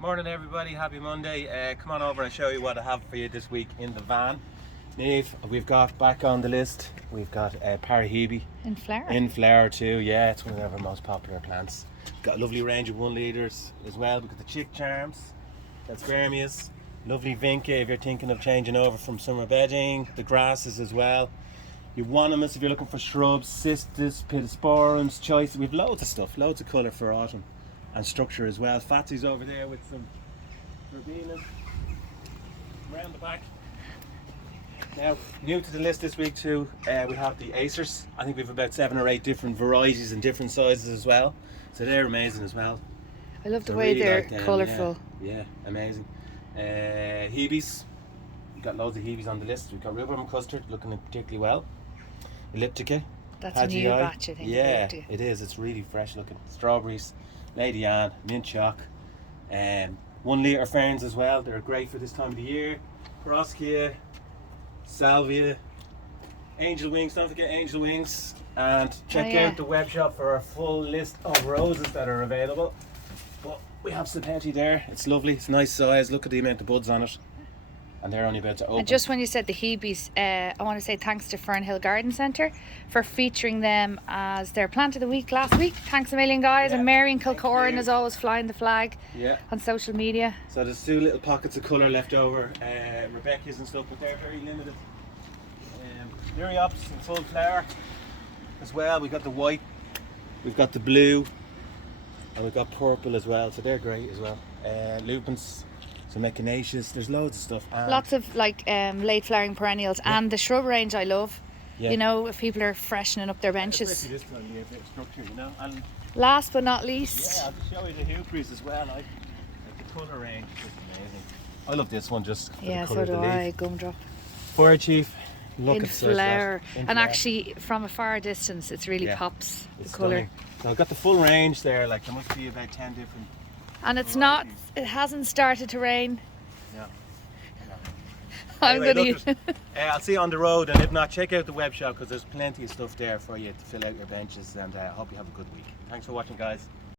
Morning everybody, happy Monday. Come on over and show you what I have for you this week in the van. Neve, we've got back on the list, we've got Parahebe. In flower? In flower too, yeah, it's one of our most popular plants. Got a lovely range of 1 litres as well. We've got the chick charms, that's Vermias. Lovely vinca if you're thinking of changing over from summer bedding. The grasses as well. Euonymus if you're looking for shrubs, cistus, pittosporums, choice. We've loads of stuff, loads of colour for autumn and structure as well. Fatsy's over there with some verbenas around the back. Now, new to the list this week too, we have the acers. I think we have about 7 or 8 different varieties and different sizes as well. So they're amazing as well. I love the I way really they're like them, colourful. Yeah, amazing. Hebes. We've got loads of Hebes on the list. We've got rhubarb custard looking particularly well. Elliptica. That's a new batch, I think. Yeah, it is. It's really fresh looking. Strawberries, Lady Anne, mint choc, 1 litre ferns as well. They're great for this time of the year. Perovskia, salvia, angel wings. Don't forget angel wings. And check out the web shop for our full list of roses that are available. But we have Sapeti there. It's lovely. It's a nice size. Look at the amount of buds on it. And they're only about to open. And just when you said the Hebes, I want to say thanks to Fernhill Garden Centre for featuring them as their plant of the week last week. Thanks a million, guys. And Mary and Kilcoran is always flying the flag on social media. So there's 2 little pockets of colour left over. Rebecca's and stuff, but they're very limited. Liriops in full flower as well. We've got the white, we've got the blue, and we've got purple as well. So they're great as well. Lupins. Some echinaceas, there's loads of stuff. And lots of like late flowering perennials and the shrub range I love. Yeah. You know, if people are freshening up their benches. Especially this time of year, a bit of structure, you know. And last but not least. yeah, I'll just show you the hoopreys as well. Like the colour range is amazing. I love this one just for the colour so of do the I. leaf. Gumdrop. Fire Chief, look In at such flower. that. In And flower. actually, from a far distance, it really pops It's the colour. stunning. So I've got the full range there. Like there must be about 10 different. And it's varieties. not. It hasn't started to rain. Yeah. I'm Anyway, gonna. I'll see you on the road, and if not, check out the web shop because there's plenty of stuff there for you to fill out your benches. And I hope you have a good week. Thanks for watching, guys.